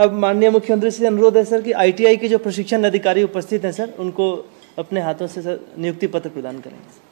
अब माननीय मुख्यमंत्री से अनुरोध है सर कि आईटीआई के जो प्रशिक्षण अधिकारी उपस्थित हैं सर, उनको अपने हाथों से सर नियुक्ति पत्र प्रदान करेंगे।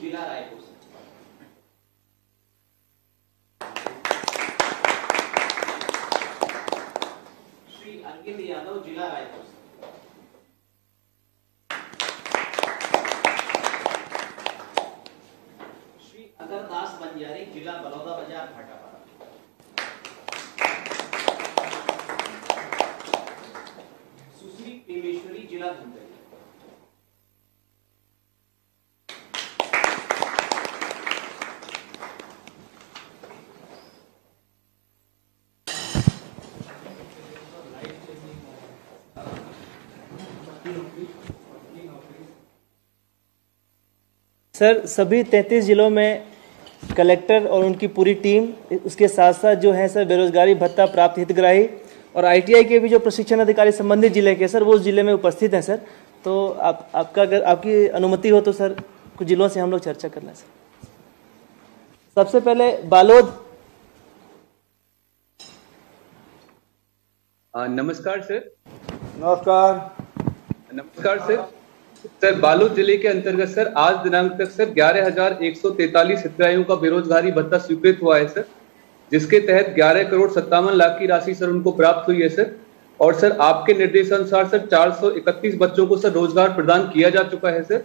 जिला रायपुर से। श्री अरविंद यादव जिला रायपुर से। श्री अगरदास बंजारी जिला बलौदा बाजार भाटापारा। सुश्री प्रेमेश्वरी जिला धमतरी। सर सभी 33 जिलों में कलेक्टर और उनकी पूरी टीम, उसके साथ साथ जो है सर बेरोजगारी भत्ता प्राप्त हितग्राही और आईटीआई के भी जो प्रशिक्षण अधिकारी संबंधित जिले के सर, वो उस जिले में उपस्थित हैं सर। तो आपका अगर आपकी अनुमति हो तो सर कुछ जिलों से हम लोग चर्चा कर लें सर। सबसे पहले बालोद। नमस्कार सर। नमस्कार सर, बालोद जिले के अंतर्गत सर आज दिनांक तक सर 11,143 हितग्राहियों का बेरोजगारी भत्ता स्वीकृत हुआ है सर, जिसके तहत 11,57,00,000 की राशि सर उनको प्राप्त हुई है सर। और सर आपके निर्देशानुसार सर 431 बच्चों को सर रोजगार प्रदान किया जा चुका है सर,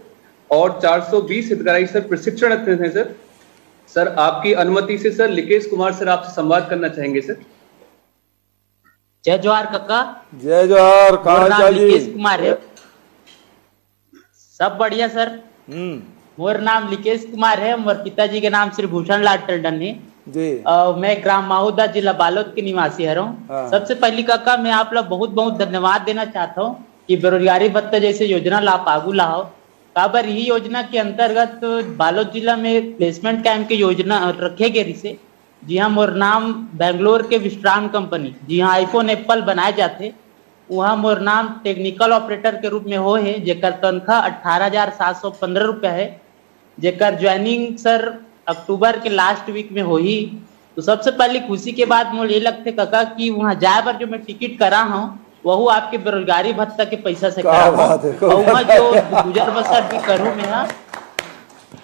और 420 हितग्राही सर प्रशिक्षण हैं सर। सर आपकी अनुमति से सर लिकेश कुमार सर आपसे संवाद करना चाहेंगे सर। जय जोहार काका। जय जोहार। कहाँ लिकेश कुमार है। सब बढ़िया सर। मोर नाम लिकेश कुमार है। मोर पिताजी के नाम श्री भूषण लाल टंडन है जी। मैं ग्राम माहौदा जिला बालोद के निवासी है। सबसे पहली काका मैं आप लोग बहुत बहुत धन्यवाद देना चाहता हूँ कि बेरोजगारी भत्ता जैसे योजना लाभ आगू लाओ। काबर ही योजना के अंतर्गत बालोद जिला में प्लेसमेंट कैंप की योजना रखे गए से। जी हाँ, मोर नाम बेंगलोर के विश्राम कंपनी, जी हाँ आईफोन एप्पल बनाए जाते, वहाँ मोर नाम टेक्निकल ऑपरेटर के रूप में हो है, जेकर तनख्वाह 18,715 रुपया है, जेकर ज्वाइनिंग सर अक्टूबर के लास्ट वीक में हो ही। तो सबसे पहले खुशी के बाद मुझे ये लगते काका कि वहाँ जाए पर जो मैं टिकट करा हूँ वह आपके बेरोजगारी भत्ता के पैसा से करा हूँ, और वहाँ जो गुजर बसर भी करूँ मैं।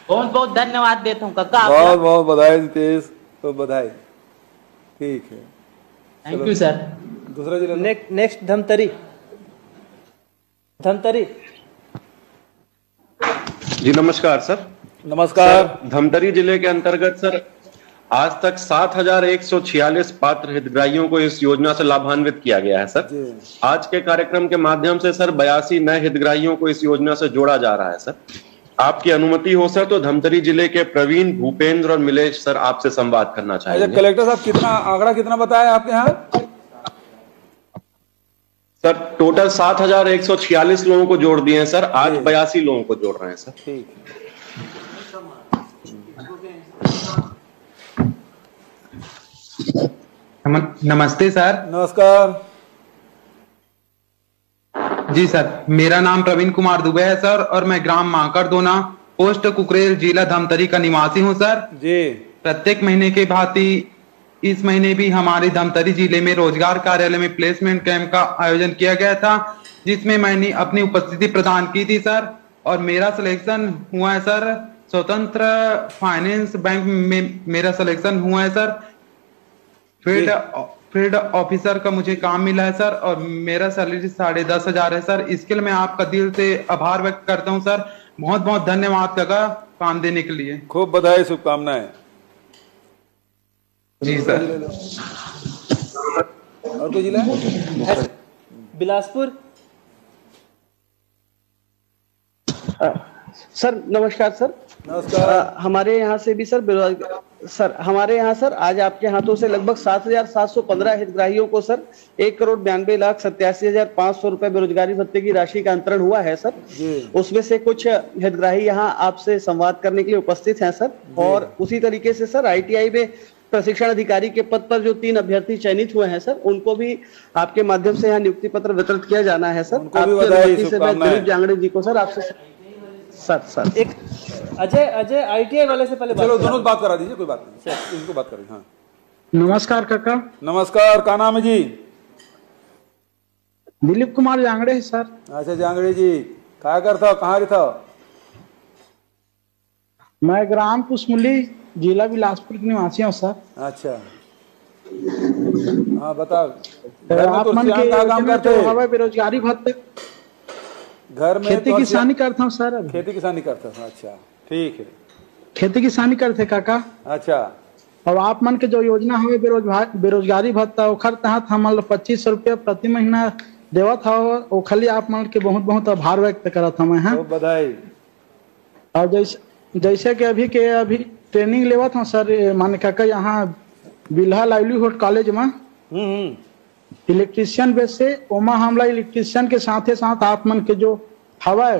बहुत बहुत धन्यवाद देता हूँ काका। बहुत बहुत बधाई नितेश, तो बधाई। ठीक है, थैंक यू सर। दूसरा जिला नेक्स्ट धमतरी। जी नमस्कार सर। नमस्कार सर, धमतरी जिले के अंतर्गत सर आज तक 7,146 पात्र हितग्राहियों को इस योजना से लाभान्वित किया गया है सर। आज के कार्यक्रम के माध्यम से सर 82 नए हितग्राहियों को इस योजना से जोड़ा जा रहा है सर। आपकी अनुमति हो सर तो धमतरी जिले के प्रवीण, भूपेंद्र और मिलेश सर आपसे संवाद करना चाहेंगे। अच्छा, कलेक्टर साहब कितना आंकड़ा कितना बताया आपके यहाँ? सर टोटल 7,146 लोगों को जोड़ दिए हैं सर, आज 82 लोगों को जोड़ रहे हैं सर। ठीक है। नमस्ते सर। नमस्कार जी सर, मेरा नाम प्रवीण कुमार दुबे है सर, और मैं ग्राम माकड़दोना, पोस्ट कुकरेल, जिला धमतरी का निवासी हूं सर जी। प्रत्येक महीने के भांति इस महीने भी हमारे धमतरी जिले में रोजगार कार्यालय में प्लेसमेंट कैंप का आयोजन किया गया था, जिसमें मैंने अपनी उपस्थिति प्रदान की थी सर, और मेरा सिलेक्शन हुआ है सर। स्वतंत्र फाइनेंस बैंक में मेरा सिलेक्शन हुआ है सर। फील्ड ऑफिसर का मुझे काम मिला है सर, और मेरा सैलरी 10,500 है सर। इसके लिए मैं आपका दिल से आभार व्यक्त करता हूं सर। बहुत बहुत धन्यवाद काका काम देने के लिए। खूब बधाई, शुभकामनाएं। जी सर। और कोई जिला है? बिलासपुर। सर नमस्कार सर। नमस्कार। हमारे यहाँ से भी सर सर हमारे यहाँ सर आज आपके हाथों से लगभग 7,715 हितग्राहियों को सर 1,92,87,500 रुपए बेरोजगारी भत्ते की राशि का अंतरण हुआ है सर। उसमें से कुछ हितग्राही यहाँ आपसे संवाद करने के लिए उपस्थित हैं सर। और उसी तरीके से सर ITI में प्रशिक्षण अधिकारी के पद पर जो 3 अभ्यर्थी चयनित हुए हैं सर, उनको भी आपके माध्यम से यहाँ नियुक्ति पत्र वितरित किया जाना है सर। आपकी अनुमति से मैं दिलीप जांगड़े जी को सर आपसे सर एक अजय ITI वाले से पहले चलो दोनों बात करा दीजिए, कोई बात नहीं, इनको बात करें। हाँ नमस्कार काका। नमस्कार, क्या नाम है जी? दिलीप कुमार जांगड़े है सर। अच्छा जांगड़े जी, क्या करता हो, कहाँ रहता हो? मैं ग्राम कुसमुली जिला बिलासपुर के निवासी हूँ सर। अच्छा हाँ बताओ। आप मन के काम करते हो? बेरोजगारी भत्ते घर में खेती किसानी करता हूँ सर। खेती किसानी करता हूँ। अच्छा ठीक है, खेती किसानी करते काका। अच्छा और आप मन के जो योजना है बेरोजगारी भत्ता ओखर तहत हम 2500 रुपया प्रति महीना देवत हो, ओखली आप मन के बहुत बहुत आभार व्यक्त करत हम हैं। बधाई। और जैसे कि अभी ट्रेनिंग लेवत हूँ सर मान काका यहाँ बिल्हा लाइवलीहुड कॉलेज में इलेक्ट्रीशियन बेस से ओमा हमला इलेक्ट्रीशियन के साथ आप मन के जो हवा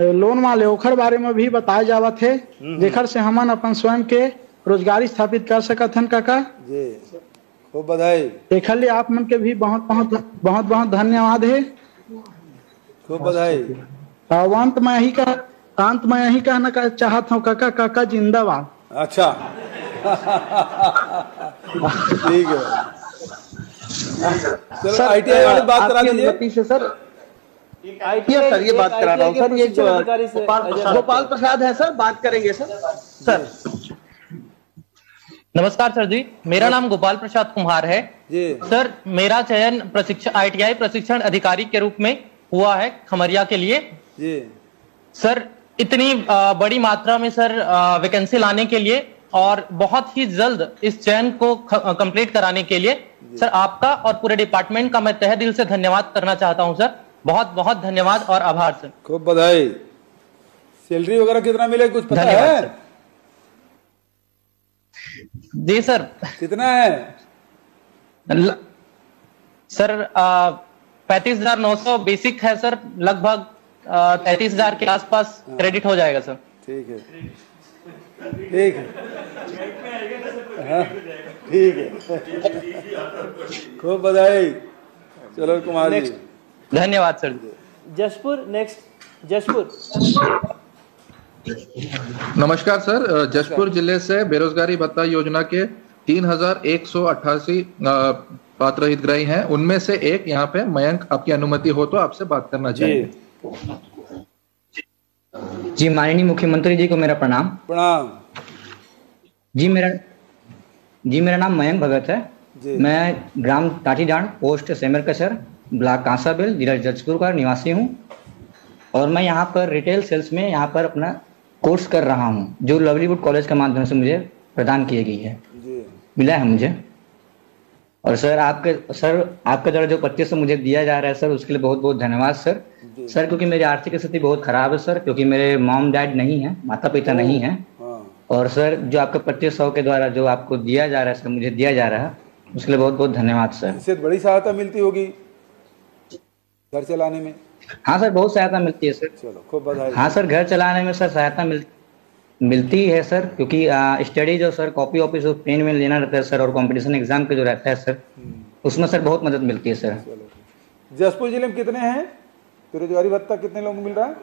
लोन वाले ओखर बारे में भी बताए जावा थे, जेखर से हमन अपन स्वयं के रोजगारी स्थापित कर सकत हन काका जी। खूब बधाई। एक आप मन के भी बहुत बहुत धन्यवाद है। खूब बधाई। अंत में यही कहना चाहता हूँ काका जिंदाबाद। अच्छा ठीक है। चलो ITI वाली बात करा दीजिए से सर। सर ये बात करा रहा हूँ सर, ये गोपाल प्रसाद है सर, बात करेंगे सर। नमस्कार सर जी, मेरा नाम गोपाल प्रसाद कुम्हार है जी। सर मेरा चयन ITI प्रशिक्षण अधिकारी के रूप में हुआ है खमरिया के लिए जी। सर इतनी बड़ी मात्रा में सर वैकेंसी लाने के लिए और बहुत ही जल्द इस चयन को कंप्लीट कराने के लिए सर आपका और पूरे डिपार्टमेंट का मैं तहे दिल से धन्यवाद करना चाहता हूं सर। बहुत बहुत धन्यवाद और आभार सर। खूब बधाई। सैलरी वगैरह कितना मिले कुछ पता है? जी सर। कितना है सर 35,900 बेसिक है सर, लगभग 33,000 के आसपास क्रेडिट हो जाएगा सर। ठीक है ठीक है हाँ, ठीक है। खूब बधाई। चलो कुमार जी धन्यवाद सर। जशपुर नेक्स्ट। जशपुर। नमस्कार सर, जशपुर जिले से बेरोजगारी भत्ता योजना के 3,188 पात्र हितग्राही हैं, उनमें से एक यहाँ पे मयंक, आपकी अनुमति हो तो आपसे बात करना चाहिए। जी माननीय मुख्यमंत्री जी को मेरा प्रणाम। प्रणाम। जी मेरा नाम मयंक भगत है। मैं ग्राम टाटीडांड पोस्ट सेमरकसर ब्लॉक कांसाबेल जिला जशपुर का निवासी हूँ और मैं यहाँ पर रिटेल सेल्स में यहाँ पर अपना कोर्स कर रहा हूँ जो लवलीवुड कॉलेज के माध्यम से मुझे प्रदान की गई है, मिला है मुझे। और सर आपके द्वारा जो 2500 मुझे दिया जा रहा है सर उसके लिए बहुत बहुत धन्यवाद सर। सर क्योंकि मेरी आर्थिक स्थिति बहुत खराब है सर, क्योंकि मेरे मॉम डैड नहीं है, माता पिता नहीं है। और सर जो आपका 2500 के द्वारा जो आपको दिया जा रहा है सर, मुझे दिया जा रहा है, उसके लिए बहुत बहुत धन्यवाद सर। इससे बड़ी सहायता मिलती होगी घर चलाने में? हाँ सर बहुत सहायता मिलती है सर। चलो खूब बधाई। हाँ सर घर चलाने में सर सहायता मिलती है सर, क्योंकि स्टडी जो सर कॉपी ऑफिस पेन में लेना रहता है सर और कंपटीशन एग्जाम के जो रहता है सर उसमें सर बहुत मदद मिलती है सर। जशपुर जिले में कितने हैं बेरोजगारी भत्ता, कितने लोगों को मिल रहा है?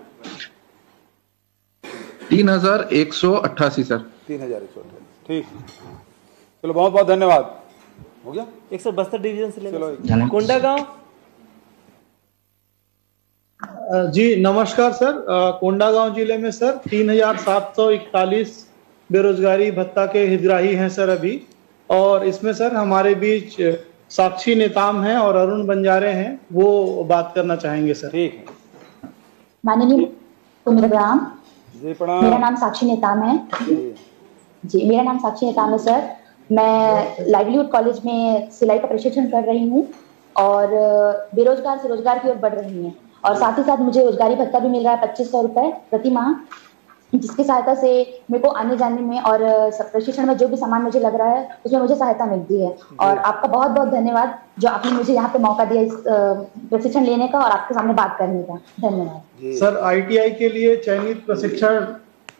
3,188 सर। 3,188। ठीक, चलो बहुत बहुत धन्यवाद। हो गया 172 डिवीजन से चलो कोंडागांव। जी नमस्कार सर। कोंडागांव जिले में सर 3,741 बेरोजगारी भत्ता के हितग्राही हैं सर अभी, और इसमें सर हमारे बीच साक्षी नेताम हैं और अरुण बंजारे हैं, वो बात करना चाहेंगे सर। ठीक है। माननीय कुंदग्राम। जी प्रणाम। मेरा नाम साक्षी नेताम है। जी मेरा नाम साक्षी नेताम है सर। मैं लाइवलीहुड कॉलेज में सिलाई का प्रशिक्षण कर रही हूँ और बेरोजगार से रोजगार की ओर बढ़ रही हैं। और साथ ही साथ मुझे रोजगारी भत्ता भी मिल रहा है 2500 रुपए प्रति माह, जिसकी सहायता से मेरे को आने जाने में और प्रशिक्षण में जो भी सामान मुझे लग रहा है उसमें मुझे सहायता मिलती है। और आपका बहुत बहुत धन्यवाद जो आपने मुझे यहाँ पे मौका दिया इस प्रशिक्षण लेने का और आपके सामने बात करने का। धन्यवाद सर। ITI के लिए चयनित प्रशिक्षण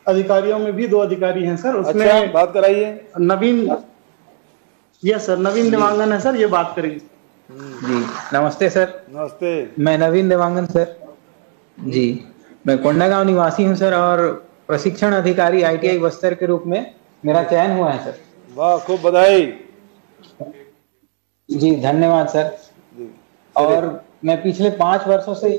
अधिकारियों में भी 2 अधिकारी हैं सर, उसमें अच्छा, बात कराइए। नवीन, यस सर, नवीन देवांगन है सर, ये बात करेंगे। जी नमस्ते सर। नमस्ते। मैं नवीन देवांगन सर जी, मैं कोंडागांव निवासी हूं सर और प्रशिक्षण अधिकारी ITI बस्तर के रूप में मेरा चयन हुआ है सर। वाह, खूब बधाई। जी धन्यवाद सर। और मैं पिछले 5 वर्षों से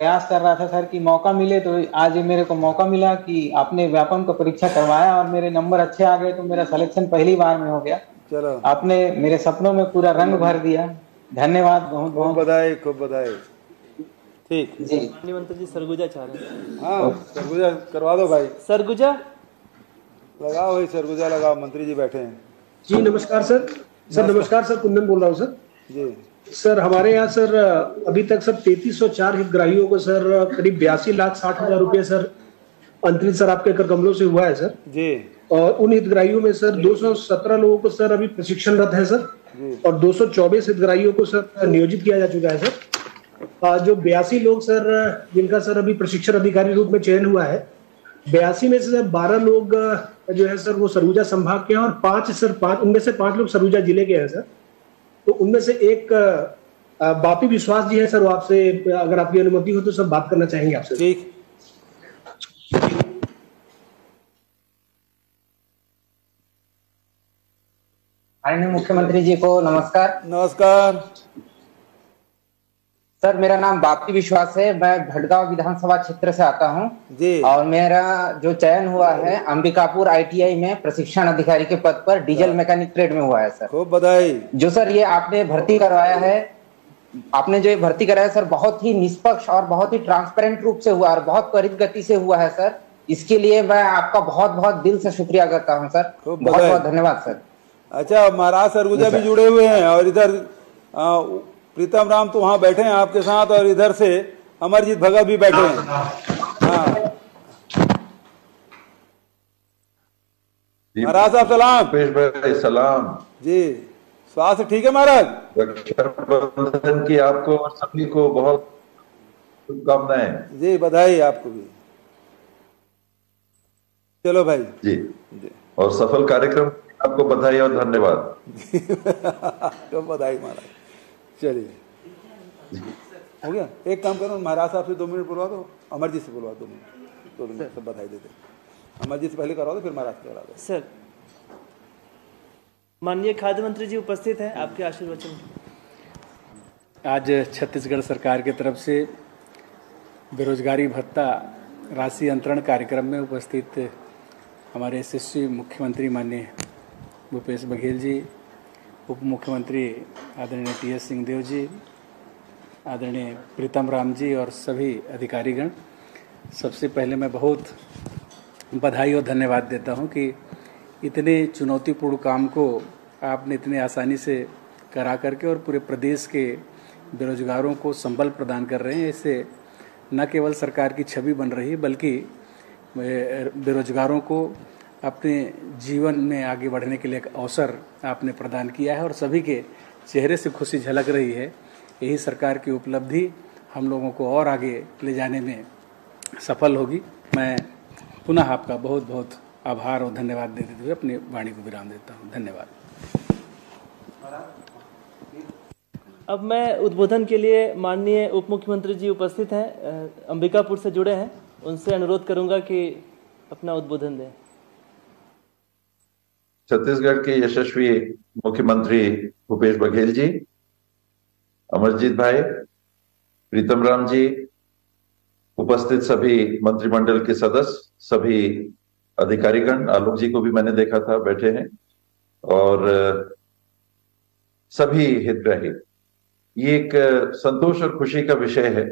प्रयास कर रहा था सर कि मौका मिले, तो आज मेरे को मौका मिला कि आपने व्यापम का परीक्षा करवाया और मेरे नंबर अच्छे आ गए, तो मेरा सिलेक्शन पहली बार में हो गया। चलो, आपने मेरे सपनों में पूरा रंग भर दिया। धन्यवाद, बहुत बहुत बधाई, खूब बधाई। ठीक जी। मंत्री जी सरगुजा चाह रहे हैं। हाँ, सरगुजा करवा दो भाई। सरगुजा लगाओ भाई, सरगुजा लगाओ, मंत्री जी बैठे हैं। जी नमस्कार सर। सर नमस्कार सर, कुंदन बोल रहा हूँ सर। जी सर, हमारे यहाँ सर अभी तक सर 3304 हितग्राहियों को सर करीब 82,60,000 रुपये सर अंतरित सर आपके कर कमलों से हुआ है सर जी। और उन हितग्राहियों में सर 217 लोगों को सर अभी प्रशिक्षणरत है सर और 224 हितग्राहियों को सर नियोजित किया जा चुका है सर। जो 82 लोग सर जिनका सर अभी प्रशिक्षण अधिकारी रूप में चयन हुआ है, 82 में से सर 12 लोग जो है सर वो सरगुजा संभाग के हैं और 5 उनमें से 5 लोग सरगुजा जिले के हैं सर। तो उनमें से एक बापी विश्वास जी है सर, वो आपसे अगर आपकी अनुमति हो तो सब बात करना चाहेंगे आपसे। ठीक। माननीय मुख्यमंत्री जी को नमस्कार। नमस्कार सर, मेरा नाम बापी विश्वास है, मैं भटगांव विधानसभा क्षेत्र से आता हूं जी। और मेरा जो चयन हुआ है अंबिकापुर ITI में प्रशिक्षण अधिकारी के पद पर डीजल मैकेनिक ट्रेड में हुआ है सर। खूब बधाई। जो सर ये आपने भर्ती करवाया है, आपने जो ये भर्ती कराया सर बहुत ही निष्पक्ष और बहुत ही ट्रांसपेरेंट रूप से हुआ और बहुत त्वरित गति से हुआ है सर। इसके लिए मैं आपका बहुत बहुत दिल से शुक्रिया करता हूँ सर। बहुत बहुत धन्यवाद सर। अच्छा, महाराज सरगुजा भी जुड़े हुए हैं और इधर प्रीतम राम तो वहाँ बैठे हैं आपके साथ और इधर से अमरजीत भगत भी बैठे हैं। हाँ महाराज साहब सलाम। भाई सलाम जी। स्वास्थ्य ठीक है महाराज? रक्षाबंधन की आपको और सभी को बहुत शुभकामनाएं। जी बधाई आपको भी। चलो भाई जी, और सफल कार्यक्रम आपको बधाई और धन्यवाद। तो बधाई महाराज। चलिए हो गया। एक काम करो, महाराज साहब से 2 मिनट बुलवा दो, अमरजीत से बुलवा 2 मिनट सब बधाई देते। अमरजीत से पहले करवा दो, फिर महाराज से करा दो। सर, माननीय खाद्य मंत्री जी उपस्थित हैं, आपके आशीर्वचन। आज छत्तीसगढ़ सरकार की तरफ से बेरोजगारी भत्ता राशि अंतरण कार्यक्रम में उपस्थित हमारे यशस्वी मुख्यमंत्री माननीय भूपेश बघेल जी, उप मुख्यमंत्री आदरणीय TS सिंहदेव जी, आदरणीय प्रीतम राम जी और सभी अधिकारीगण, सबसे पहले मैं बहुत बधाई और धन्यवाद देता हूं कि इतने चुनौतीपूर्ण काम को आपने इतने आसानी से करा करके और पूरे प्रदेश के बेरोजगारों को संबल प्रदान कर रहे हैं। इससे न केवल सरकार की छवि बन रही है बल्कि बेरोजगारों को अपने जीवन में आगे बढ़ने के लिए एक अवसर आपने प्रदान किया है और सभी के चेहरे से खुशी झलक रही है। यही सरकार की उपलब्धि हम लोगों को और आगे ले जाने में सफल होगी। मैं पुनः आपका बहुत बहुत आभार और धन्यवाद देते हुए अपनी वाणी को विराम देता हूँ। धन्यवाद। अब मैं उद्बोधन के लिए माननीय उप मुख्यमंत्री जी उपस्थित हैं, अंबिकापुर से जुड़े हैं, उनसे अनुरोध करूंगा कि अपना उद्बोधन दें। छत्तीसगढ़ के यशस्वी मुख्यमंत्री भूपेश बघेल जी, अमरजीत भाई, प्रीतम राम जी, उपस्थित सभी मंत्रिमंडल के सदस्य, सभी अधिकारीगण, आलोक जी को भी मैंने देखा था बैठे हैं, और सभी हितग्राही। ये एक संतोष और खुशी का विषय है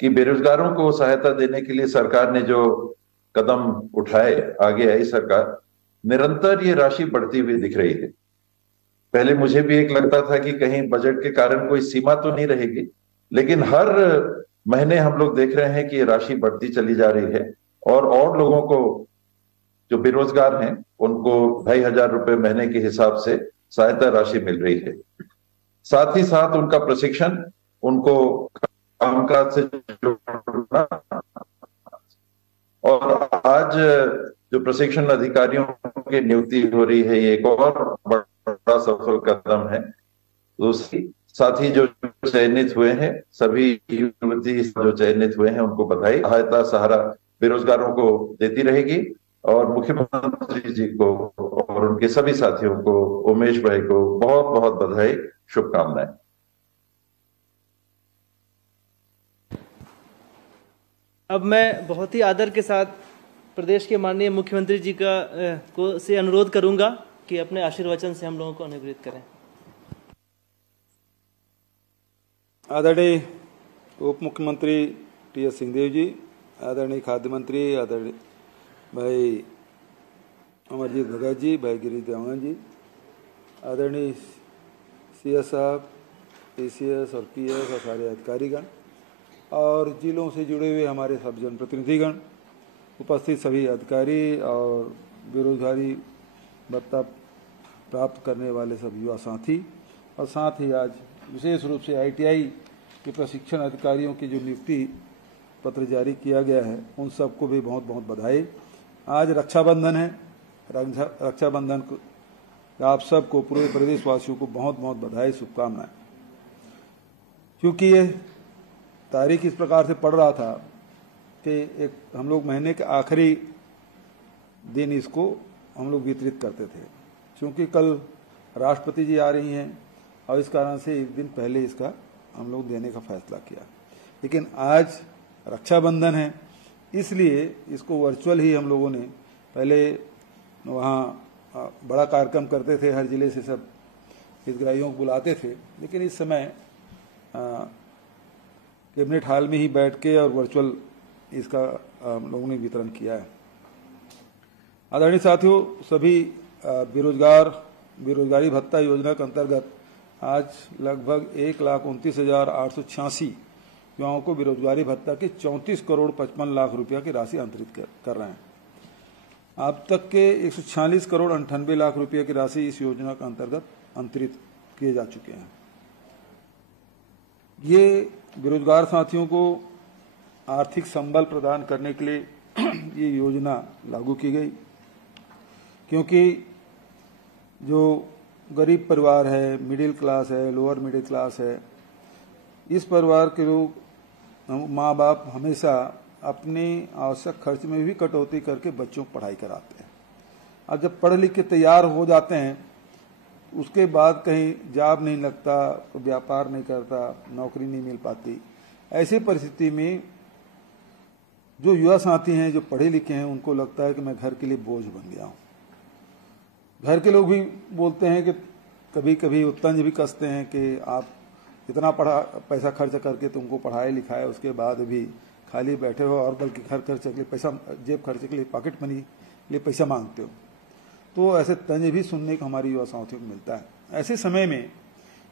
कि बेरोजगारों को सहायता देने के लिए सरकार ने जो कदम उठाए, आगे आई सरकार, निरंतर ये राशि बढ़ती हुई दिख रही है। पहले मुझे भी एक लगता था कि कहीं बजट के कारण कोई सीमा तो नहीं रहेगी, लेकिन हर महीने हम लोग देख रहे हैं कि ये राशि बढ़ती चली जा रही है और लोगों को जो बेरोजगार हैं उनको 2,500 रुपए महीने के हिसाब से सहायता राशि मिल रही है। साथ ही साथ उनका प्रशिक्षण, उनको कामकाज से जोड़ना, और आज जो प्रशिक्षण अधिकारियों की नियुक्ति हो रही है ये एक और बड़ा सफल कदम है। तो साथ ही जो चयनित हुए हैं, सभी युवती जो चयनित हुए हैं उनको बधाई। सहायता सहारा बेरोजगारों को देती रहेगी और मुख्यमंत्री जी को और उनके सभी साथियों को, उमेश भाई को बहुत बहुत बधाई, शुभकामनाएं। अब मैं बहुत ही आदर के साथ प्रदेश के माननीय मुख्यमंत्री जी से अनुरोध करूंगा कि अपने आशीर्वचन से हम लोगों को अनुग्रहित करें। आदरणीय उप मुख्यमंत्री टी.एस. सिंहदेव जी, आदरणीय खाद्य मंत्री आदरणीय भाई अमरजीत भगत जी, भाई गिरीश देवांगन जी, आदरणीय CS साहब, PCS और PS और सारे अधिकारीगण और जिलों से जुड़े हुए हमारे सब जनप्रतिनिधिगण, उपस्थित सभी अधिकारी और बेरोजगारी भत्ता प्राप्त करने वाले सब युवा साथी, और साथ ही आज विशेष रूप से ITI के प्रशिक्षण अधिकारियों की जो नियुक्ति पत्र जारी किया गया है उन सबको भी बहुत बहुत बधाई। आज रक्षाबंधन है, रक्षाबंधन को आप सबको, पूरे प्रदेशवासियों को बहुत बहुत बधाई, शुभकामनाएं। क्योंकि ये तारीख इस प्रकार से पड़ रहा था कि एक हम लोग महीने के आखिरी दिन इसको हम लोग वितरित करते थे, क्योंकि कल राष्ट्रपति जी आ रही हैं और इस कारण से एक दिन पहले इसका हम लोग देने का फैसला किया। लेकिन आज रक्षाबंधन है, इसलिए इसको वर्चुअल ही हम लोगों ने, पहले वहाँ बड़ा कार्यक्रम करते थे, हर जिले से सब हितग्राहियों को बुलाते थे, लेकिन इस समय कैबिनेट हॉल में ही बैठ के और वर्चुअल इसका हम लोगों ने वितरण किया है। आदरणीय साथियों, सभी बेरोजगारी भत्ता योजना के अंतर्गत आज लगभग 1,29,886 युवाओं को बेरोजगारी भत्ता के 34 करोड़ 55 लाख रुपया की राशि अंतरित कर रहे हैं। अब तक के 146 करोड़ 98 लाख रुपये की राशि इस योजना के अंतर्गत अंतरित किए जा चुके हैं। ये बेरोजगार साथियों को आर्थिक संबल प्रदान करने के लिए ये योजना लागू की गई, क्योंकि जो गरीब परिवार है, मिडिल क्लास है, लोअर मिडिल क्लास है, इस परिवार के लोग, माँ बाप हमेशा अपने आवश्यक खर्च में भी कटौती करके बच्चों को पढ़ाई कराते हैं। अब जब पढ़ लिख के तैयार हो जाते हैं, उसके बाद कहीं जॉब नहीं लगता, व्यापार नहीं करता, नौकरी नहीं मिल पाती। ऐसी परिस्थिति में जो युवा साथी हैं, जो पढ़े लिखे हैं, उनको लगता है कि मैं घर के लिए बोझ बन गया हूँ। घर के लोग भी बोलते हैं कि कभी कभी तंज भी कसते हैं कि आप इतना पैसा खर्च करके तुमको पढ़ाए लिखाए, उसके बाद भी खाली बैठे हो और बल्कि घर खर्च के लिए पैसा, जेब खर्च के लिए, पॉकेट मनी लिए पैसा मांगते हो। तो ऐसे तंज भी सुनने को हमारी युवा साथियों को मिलता है। ऐसे समय में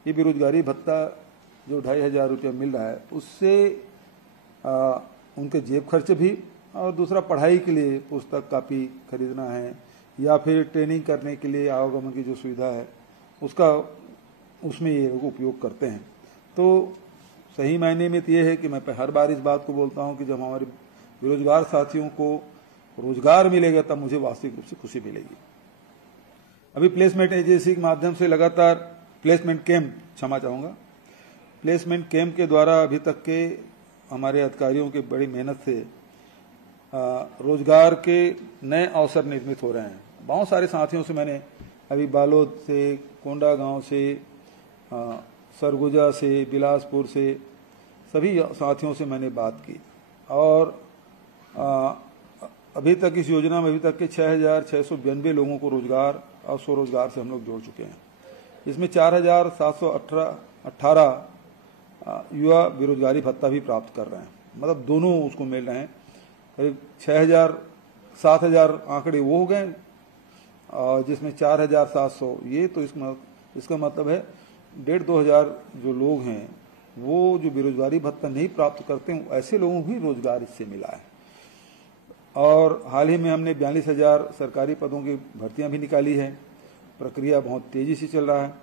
ये बेरोजगारी भत्ता जो 2,500 रुपया मिल रहा है, उससे उनके जेब खर्च भी, और दूसरा पढ़ाई के लिए पुस्तक कापी खरीदना है या फिर ट्रेनिंग करने के लिए आवागमन की जो सुविधा है उसका, उसमें ये लोग उपयोग करते हैं। तो सही मायने में तो ये है कि मैं हर बार इस बात को बोलता हूँ कि जब हमारे बेरोजगार साथियों को रोजगार मिलेगा तब मुझे वास्तविक रूप से खुशी मिलेगी। अभी प्लेसमेंट एजेंसी के माध्यम से लगातार प्लेसमेंट कैंप के द्वारा अभी तक के हमारे अधिकारियों की बड़ी मेहनत से रोजगार के नए अवसर निर्मित हो रहे हैं। बहुत सारे साथियों से मैंने अभी बालोद से, कोंडागांव से, सरगुजा से, बिलासपुर से, सभी साथियों से मैंने बात की, और अभी तक इस योजना में अभी तक के 6,692 लोगों को रोजगार और स्वरोजगार से हम लोग जोड़ चुके हैं। इसमें 4,718 युवा बेरोजगारी भत्ता भी प्राप्त कर रहे हैं, मतलब दोनों उसको मिल रहे हैं। करीब 6,000 7,000 आंकड़े वो हो गए, और जिसमें 4,700 ये, तो इसमें इसका मतलब है 1,500-2,000 जो लोग हैं वो जो बेरोजगारी भत्ता नहीं प्राप्त करते हैं ऐसे लोगों को भी रोजगार इससे मिला है। और हाल ही में हमने 42,000 सरकारी पदों की भर्तियां भी निकाली है। प्रक्रिया बहुत तेजी से चल रहा है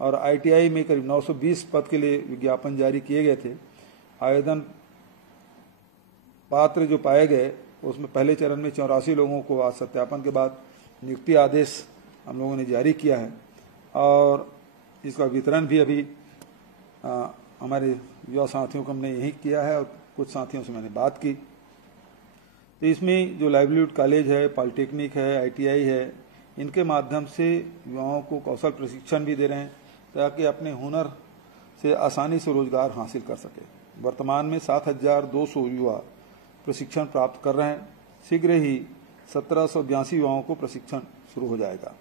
और ITI में करीब 920 पद के लिए विज्ञापन जारी किए गए थे। आवेदन पात्र जो पाए गए उसमें पहले चरण में 84 लोगों को आज सत्यापन के बाद नियुक्ति आदेश हम लोगों ने जारी किया है और इसका वितरण भी अभी हमारे युवा साथियों को हमने यही किया है और कुछ साथियों से मैंने बात की। तो इसमें जो लाइवलीहुड कॉलेज है, पॉलिटेक्निक है, ITI है, इनके माध्यम से युवाओं को कौशल प्रशिक्षण भी दे रहे हैं ताकि अपने हुनर से आसानी से रोजगार हासिल कर सके। वर्तमान में 7,200 युवा प्रशिक्षण प्राप्त कर रहे हैं। शीघ्र ही 1,782 युवाओं को प्रशिक्षण शुरू हो जाएगा।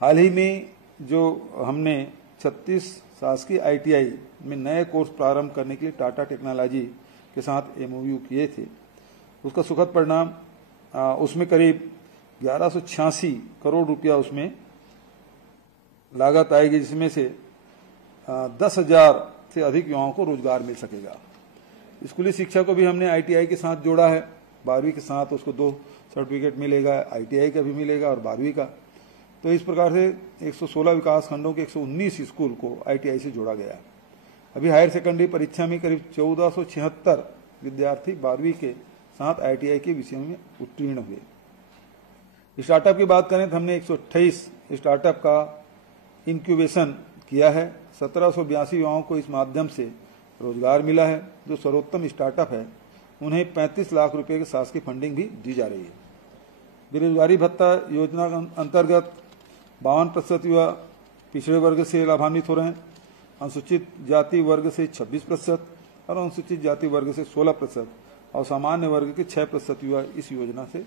हाल ही में जो हमने 36 शासकीय ITI में नए कोर्स प्रारंभ करने के लिए टाटा टेक्नोलॉजी के साथ MOU किए थे, उसका सुखद परिणाम उसमें करीब 1186 करोड़ रुपया उसमें लागत आएगी, जिसमें से 10,000 से अधिक युवाओं को रोजगार मिल सकेगा। स्कूली शिक्षा को भी हमने ITI के साथ जोड़ा है। 12वीं के साथ उसको 2 सर्टिफिकेट मिलेगा, ITI का भी मिलेगा और 12वीं का। तो इस प्रकार से 116 विकास खंडों के 119 स्कूल को ITI से जोड़ा गया है। अभी हायर सेकेंडरी परीक्षा में करीब 1476 विद्यार्थी 12वीं के साथ ITI के विषयों में उत्तीर्ण हुए। स्टार्टअप की बात करें तो हमने 128 स्टार्टअप का इंक्यूबेशन किया है। 1,782 युवाओं को इस माध्यम से रोजगार मिला है। जो सर्वोत्तम स्टार्टअप है उन्हें 35 लाख रुपए की शासकीय फंडिंग भी दी जा रही है। बेरोजगारी भत्ता योजना के अंतर्गत 52% युवा पिछड़े वर्ग से लाभान्वित हो रहे हैं, अनुसूचित जाति वर्ग से 26% और अनुसूचित जाति वर्ग से 16% और सामान्य वर्ग के 6% युवा इस योजना से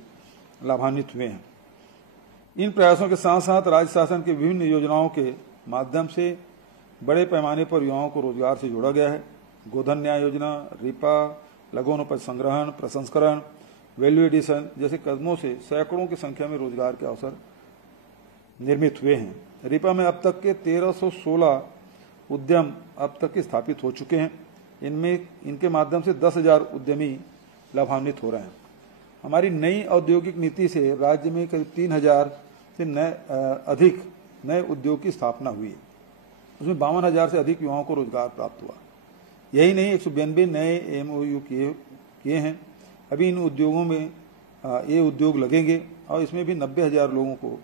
लाभान्वित हुए हैं। इन प्रयासों के साथ साथ राज्य शासन की विभिन्न योजनाओं के माध्यम से बड़े पैमाने पर युवाओं को रोजगार से जोड़ा गया है। गोधन न्याय योजना, रिपा, लघुवनोपज संग्रहण, प्रसंस्करण, वैल्यू एडिशन जैसे कदमों से सैकड़ों की संख्या में रोजगार के अवसर निर्मित हुए हैं। रिपा में अब तक के 1316 उद्यम अब तक के स्थापित हो चुके हैं। इनके माध्यम से 10,000 उद्यमी लाभान्वित हो रहे हैं। हमारी नई औद्योगिक नीति से राज्य में करीब 3,000 से अधिक नए उद्योग की स्थापना हुई है। उसमें 52,000 से अधिक युवाओं को रोजगार प्राप्त हुआ। यही नहीं, 192 नए MOU किए हैं। अभी इन उद्योगों में ये उद्योग लगेंगे और इसमें भी 90,000 लोगों को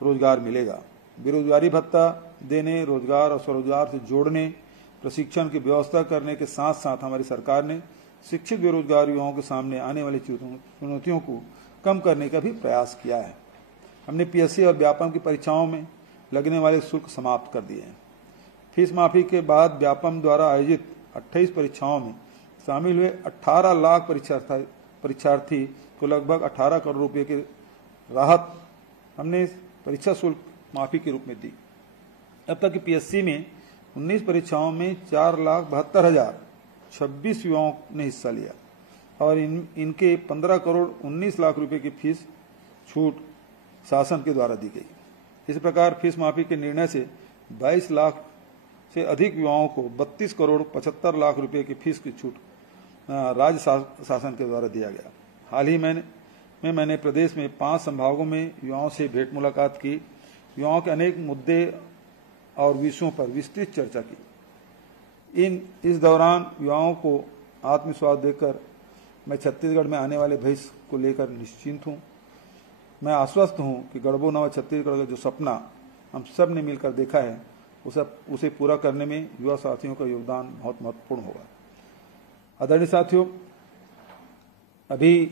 रोजगार मिलेगा। बेरोजगारी भत्ता देने, रोजगार और स्वरोजगार से जोड़ने, प्रशिक्षण की व्यवस्था करने के साथ साथ हमारी सरकार ने शिक्षित बेरोजगार युवाओं के सामने आने वाली चुनौतियों को कम करने का भी प्रयास किया है। हमने PSC और व्यापम की परीक्षाओं में लगने वाले शुल्क समाप्त कर दिए हैं। फीस माफी के बाद व्यापम द्वारा आयोजित 28 परीक्षाओं में शामिल हुए 18 लाख परीक्षार्थी को लगभग 18 करोड़ रुपए की राहत हमने परीक्षा शुल्क माफी के रूप में दी। अब तक की PSC में 19 परीक्षाओं में 4,72,026 युवाओं ने हिस्सा लिया और इनके 15 करोड़ 19 लाख रुपए की फीस छूट शासन के द्वारा दी गई। इस प्रकार फीस माफी के निर्णय से 22 लाख से अधिक युवाओं को 32 करोड़ 75 लाख रुपए की फीस की छूट राज्य शासन के द्वारा दिया गया। हाल ही मैंने प्रदेश में 5 संभागों में युवाओं से भेंट मुलाकात की। युवाओं के अनेक मुद्दे और विषयों पर विस्तृत चर्चा की। इस दौरान युवाओं को आत्मविश्वास देकर मैं छत्तीसगढ़ में आने वाले भविष्य को लेकर निश्चिंत हूँ। मैं आश्वस्त हूँ कि गढ़बो नवा छत्तीसगढ़ का जो सपना हम सब ने मिलकर देखा है उसे पूरा करने में युवा साथियों का योगदान बहुत महत्वपूर्ण होगा। आदरणीय साथियों, अभी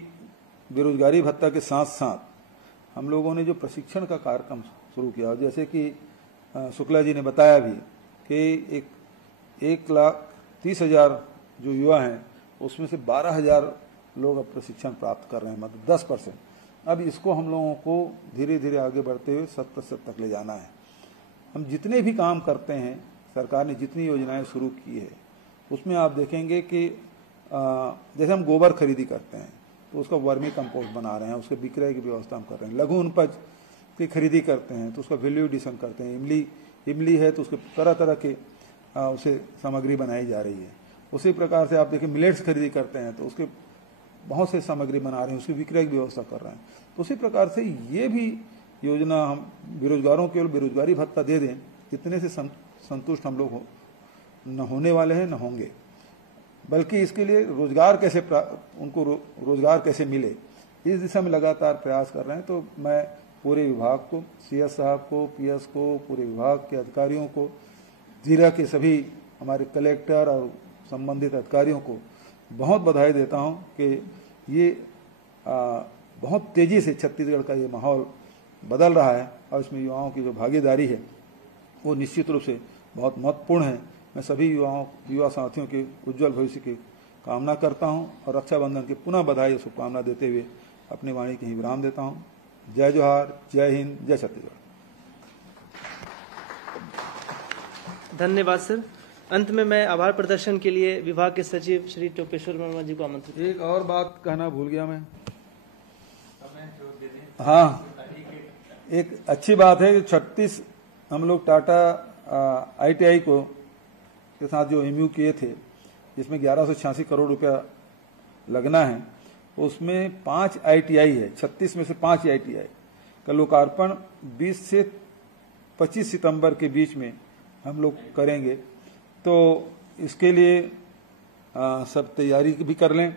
बेरोजगारी भत्ता के साथ साथ हम लोगों ने जो प्रशिक्षण का कार्यक्रम शुरू किया, जैसे कि शुक्ला जी ने बताया भी कि 1,30,000 जो युवा हैं उसमें से 12,000 लोग अब प्रशिक्षण प्राप्त कर रहे हैं, मतलब 10%। अब इसको हम लोगों को धीरे धीरे आगे बढ़ते हुए 100% तक ले जाना है। हम जितने भी काम करते हैं, सरकार ने जितनी योजनाएं शुरू की है उसमें आप देखेंगे कि जैसे हम गोबर खरीदी करते हैं तो उसका वर्मी कंपोस्ट बना रहे हैं, उसके विक्रय की व्यवस्था हम कर रहे हैं। लघु उपज की खरीदी करते हैं तो उसका वैल्यू एडिशन करते हैं। इमली इमली है तो उसके तरह तरह के उसे सामग्री बनाई जा रही है। उसी प्रकार से आप देखिए मिलेट्स खरीदी करते हैं तो उसके बहुत से सामग्री बना रहे हैं, उसकी विक्रय की व्यवस्था कर रहे हैं। तो उसी प्रकार से ये भी योजना हम बेरोजगारों केवल बेरोजगारी भत्ता दे दें, इतने से संतुष्ट हम लोग न होने वाले हैं न होंगे, बल्कि इसके लिए रोजगार कैसे उनको रोजगार कैसे मिले इस दिशा में लगातार प्रयास कर रहे हैं। तो मैं पूरे विभाग को, सीएस साहब को, पीएस को, पूरे विभाग के अधिकारियों को, जिला के सभी हमारे कलेक्टर और संबंधित अधिकारियों को बहुत बधाई देता हूं कि ये बहुत तेजी से छत्तीसगढ़ का ये माहौल बदल रहा है और इसमें युवाओं की जो भागीदारी है वो निश्चित रूप से बहुत महत्वपूर्ण है। मैं सभी युवा साथियों के उज्जवल भविष्य की कामना करता हूं और रक्षाबंधन की पुनः बधाई और शुभकामना देते हुए अपनी वाणी की विराम देता हूं। जय जोहार, जय हिंद, जय छत्तीसगढ़। धन्यवाद सर। अंत में मैं आभार प्रदर्शन के लिए विभाग के सचिव श्री टोपेश्वर वर्मा जी को आमंत्रित। एक और बात कहना भूल गया मैं। हाँ, एक अच्छी बात है कि 36 हम लोग टाटा ITI को के साथ जो MU किए थे जिसमें 1186 करोड़ रुपया लगना है, उसमें 5 ITI है, 36 में से 5 ITI का लोकार्पण 20 से 25 सितंबर के बीच में हम लोग करेंगे। तो इसके लिए सब तैयारी भी कर लें।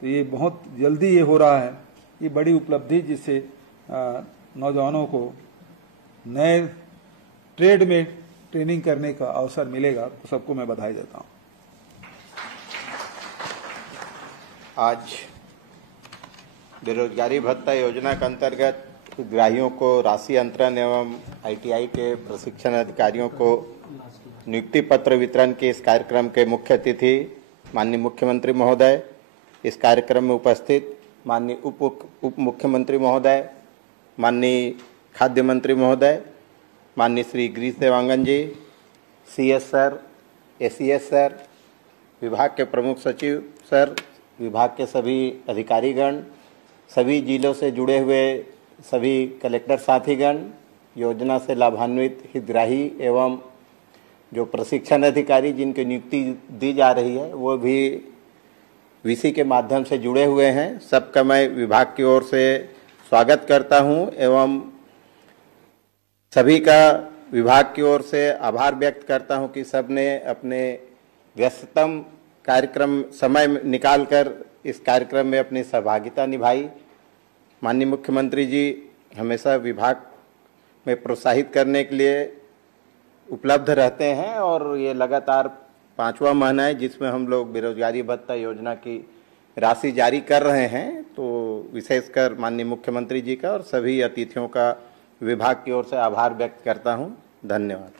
तो ये बहुत जल्दी ये हो रहा है, ये बड़ी उपलब्धि जिससे नौजवानों को नए ट्रेड में ट्रेनिंग करने का अवसर मिलेगा। तो सबको मैं बधाई देता हूँ। आज बेरोजगारी भत्ता योजना के अंतर्गत हितग्राहियों को राशि अंतरण एवं ITI के प्रशिक्षण अधिकारियों को नियुक्ति पत्र वितरण के इस कार्यक्रम के मुख्य अतिथि माननीय मुख्यमंत्री महोदय, इस कार्यक्रम में उपस्थित माननीय उप मुख्यमंत्री महोदय, माननीय खाद्य मंत्री महोदय, माननीय श्री गिरीश देवांगन जी, CS सर, ACS सर, विभाग के प्रमुख सचिव सर, विभाग के सभी अधिकारीगण, सभी जिलों से जुड़े हुए सभी कलेक्टर साथीगण, योजना से लाभान्वित हितग्राही एवं जो प्रशिक्षण अधिकारी जिनकी नियुक्ति दी जा रही है वो भी VC के माध्यम से जुड़े हुए हैं, सबका मैं विभाग की ओर से स्वागत करता हूं एवं सभी का विभाग की ओर से आभार व्यक्त करता हूं कि सबने अपने व्यस्ततम कार्यक्रम समय निकालकर इस कार्यक्रम में अपनी सहभागिता निभाई। माननीय मुख्यमंत्री जी हमेशा विभाग में प्रोत्साहित करने के लिए उपलब्ध रहते हैं और ये लगातार 5वां महीना है जिसमें हम लोग बेरोजगारी भत्ता योजना की राशि जारी कर रहे हैं। तो विशेषकर माननीय मुख्यमंत्री जी का और सभी अतिथियों का विभाग की ओर से आभार व्यक्त करता हूं। धन्यवाद।